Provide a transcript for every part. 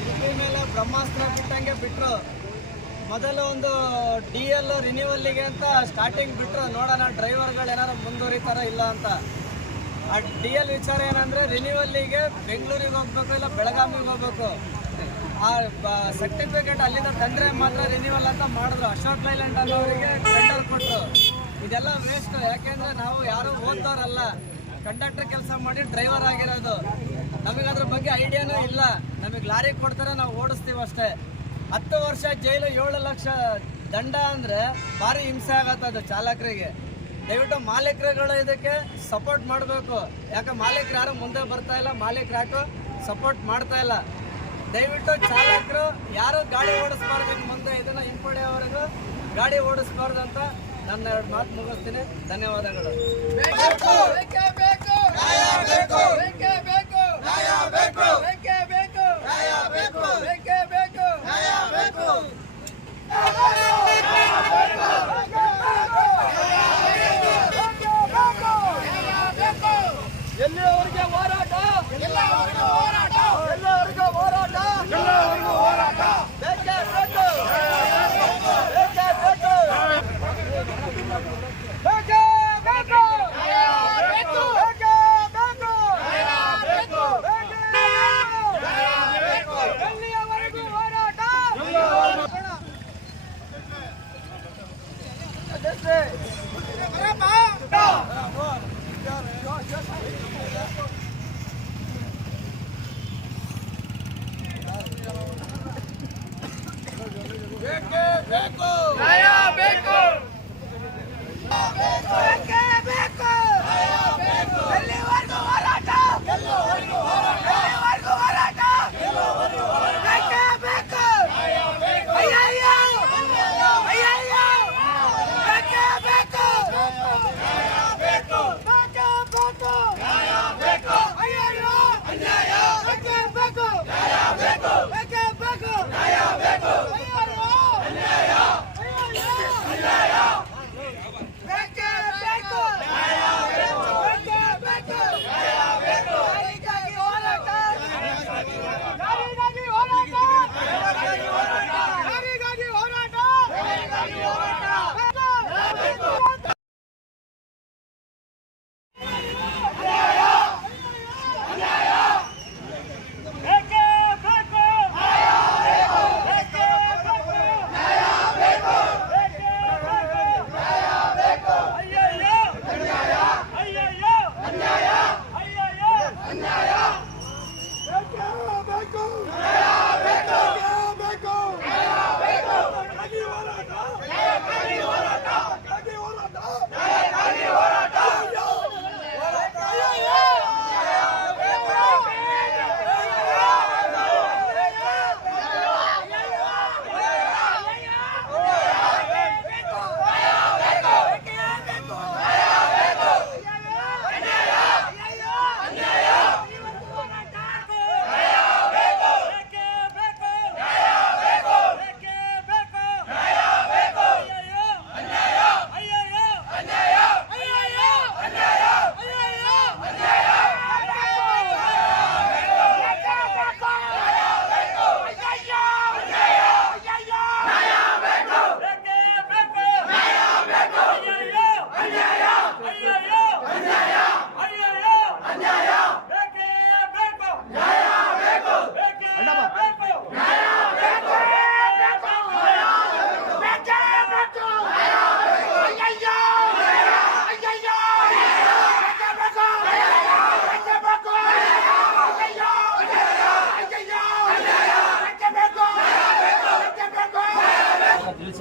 ಇದನ್ನ ಮೇಲೆ ಬ್ರಹ್ಮಾಸ್ತ್ರ ಬಿಟ್ಟಂಗೆ ಬಿಟ್ಟರು ಮೊದಲು ಒಂದು ಡಿ ಎಲ್ ರಿನ್ಯೂವಲ್ಲಿಗೆ ಅಂತ ಸ್ಟಾರ್ಟಿಂಗ್ ಬಿಟ್ಟರು ನೋಡೋಣ ಡ್ರೈವರ್ಗಳು ಏನಾರು ಮುಂದುವರಿತಾರ ಇಲ್ಲ ಅಂತ. ಆ ಡಿ ಎಲ್ ವಿಚಾರ ಏನಂದ್ರೆ ರಿನ್ಯೂವಲ್ಲಿಗೆ ಬೆಂಗಳೂರಿಗೆ ಹೋಗ್ಬೇಕು ಇಲ್ಲ ಬೆಳಗಾವಿಗೆ ಹೋಗ್ಬೇಕು. ಆ ಸರ್ಟಿಫಿಕೇಟ್ ಅಲ್ಲಿಂದ ತಂದರೆ ಮಾತ್ರ ರಿನ್ಯೂವಲ್ ಅಂತ ಮಾಡಿದ್ರು. ಅಶೋಕ್ ಲೈಲ್ಯಾಂಡ್ ಅನ್ನೋರಿಗೆ ಟೆಂಡರ್ ಕೊಟ್ಟರು ಇದೆಲ್ಲ ವೇಸ್ಟ್ ಯಾಕೆಂದರೆ ನಾವು ಯಾರು ಓದ್ದವ್ರಲ್ಲ. ಕಂಡಕ್ಟರ್ ಕೆಲಸ ಮಾಡಿ ಡ್ರೈವರ್ ಆಗಿರೋದು. ನಮಗೆ ಅದ್ರ ಬಗ್ಗೆ ಐಡಿಯಾನೂ ಇಲ್ಲ. ನಮಗೆ ಲಾರಿ ಕೊಡ್ತಾರೆ, ನಾವು ಓಡಿಸ್ತೀವಿ ಅಷ್ಟೇ. ಹತ್ತು ವರ್ಷ ಜೈಲು ಏಳು ಲಕ್ಷ ದಂಡ ಅಂದ್ರೆ ಭಾರಿ ಹಿಂಸೆ ಆಗತ್ತದು ಚಾಲಕರಿಗೆ. ದಯವಿಟ್ಟು ಮಾಲೀಕರುಗಳು ಇದಕ್ಕೆ ಸಪೋರ್ಟ್ ಮಾಡಬೇಕು. ಯಾಕೆ ಮಾಲೀಕರು ಯಾರು ಮುಂದೆ ಬರ್ತಾ ಇಲ್ಲ, ಮಾಲೀಕರು ಯಾಕೋ ಸಪೋರ್ಟ್ ಮಾಡ್ತಾ ಇಲ್ಲ. ದಯವಿಟ್ಟು ಚಾಲಕರು ಯಾರು ಗಾಡಿ ಓಡಿಸ್ಬಾರ್ದು ಮುಂದೆ, ಇದನ್ನ ಹಿಂಪಡೆಯವರೆಗೂ ಗಾಡಿ ಓಡಿಸ್ಬಾರ್ದು ಅಂತ ನನ್ನ ಎರಡು ಮಾತು ಮುಗಿಸ್ತೀನಿ. ಧನ್ಯವಾದಗಳು ಬೇಕೇ ಬೇಕು ನ್ಯಾಯ ಬೇಕು ಬೇಕೇ ಬೇಕು ನ್ಯಾಯ ಬೇಕು. ನ್ಯಾಯ ಬೇಕು.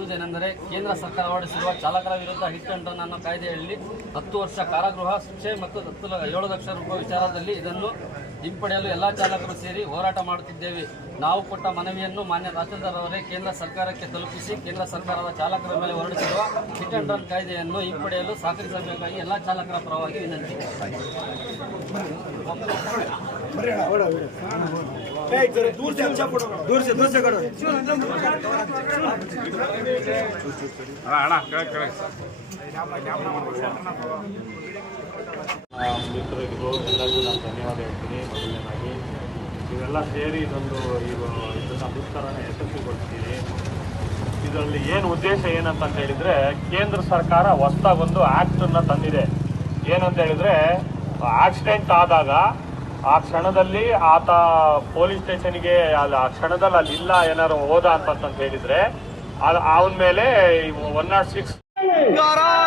ತಿಳಿಸುವುದೇನೆಂದರೆ ಕೇಂದ್ರ ಸರ್ಕಾರ ಹೊರಡಿಸಿರುವ ಚಾಲಕರ ವಿರುದ್ಧ ಹಿಟ್ ಅಂಡ್ ರನ್ ಅನ್ನೋ ಕಾಯ್ದೆಯಲ್ಲಿ ಹತ್ತು ವರ್ಷ ಕಾರಾಗೃಹ ಶಿಕ್ಷೆ ಮತ್ತು ಹತ್ತು ಏಳು ಲಕ್ಷ ರೂಪಾಯಿ ವಿಚಾರದಲ್ಲಿ ಇದನ್ನು ಹಿಂಪಡೆಯಲು ಎಲ್ಲ ಚಾಲಕರು ಸೇರಿ ಹೋರಾಟ ಮಾಡುತ್ತಿದ್ದೇವೆ. ನಾವು ಕೊಟ್ಟ ಮನವಿಯನ್ನು ಮಾನ್ಯ ತಹಸೀಲ್ದಾರ್ ಕೇಂದ್ರ ಸರ್ಕಾರಕ್ಕೆ ತಲುಪಿಸಿ, ಕೇಂದ್ರ ಸರ್ಕಾರದ ಚಾಲಕರ ಮೇಲೆ ಹೊರಡಿಸಿರುವ ಹಿಟ್ ಅಂಡ್ ರನ್ ಕಾಯ್ದೆಯನ್ನು ಹಿಂಪಡೆಯಲು ಸಹಕರಿಸಬೇಕಾಗಿ ಎಲ್ಲ ಚಾಲಕರ ಪರವಾಗಿ ವಿನಂತಿ. ಕೆಳಗೆ ಎಲ್ಲರಿಗೂ ನಾನು ಧನ್ಯವಾದ ಹೇಳ್ತೀನಿ ಮೊದಲನೇದಾಗಿ ಇವೆಲ್ಲ ಸೇರಿ ಇದೊಂದು ಇದು ಇದನ್ನು ದುಷ್ಕರನ ಯಶಸ್ವಿಗೊಳಿಸ್ತೀವಿ. ಇದರಲ್ಲಿ ಏನು ಉದ್ದೇಶ ಏನಂತ ಹೇಳಿದ್ರೆ, ಕೇಂದ್ರ ಸರ್ಕಾರ ಹೊಸದಾಗಿ ಒಂದು ಆಕ್ಟ್ ಅನ್ನ ತಂದಿದೆ. ಏನಂತ ಹೇಳಿದ್ರೆ ಆಕ್ಸಿಡೆಂಟ್ ಆದಾಗ ಆ ಕ್ಷಣದಲ್ಲಿ ಆತ ಪೊಲೀಸ್ ಸ್ಟೇಷನ್ಗೆ ಅಲ್ಲಿ ಆ ಕ್ಷಣದಲ್ಲಿ ಅಲ್ಲಿ ಇಲ್ಲ ಏನಾರು ಹೋದ ಅಂತಂತ ಹೇಳಿದ್ರೆ ಅವನ ಮೇಲೆ ಒನ್ ನಾಟ್ ಸಿಕ್ಸ್ Caralho!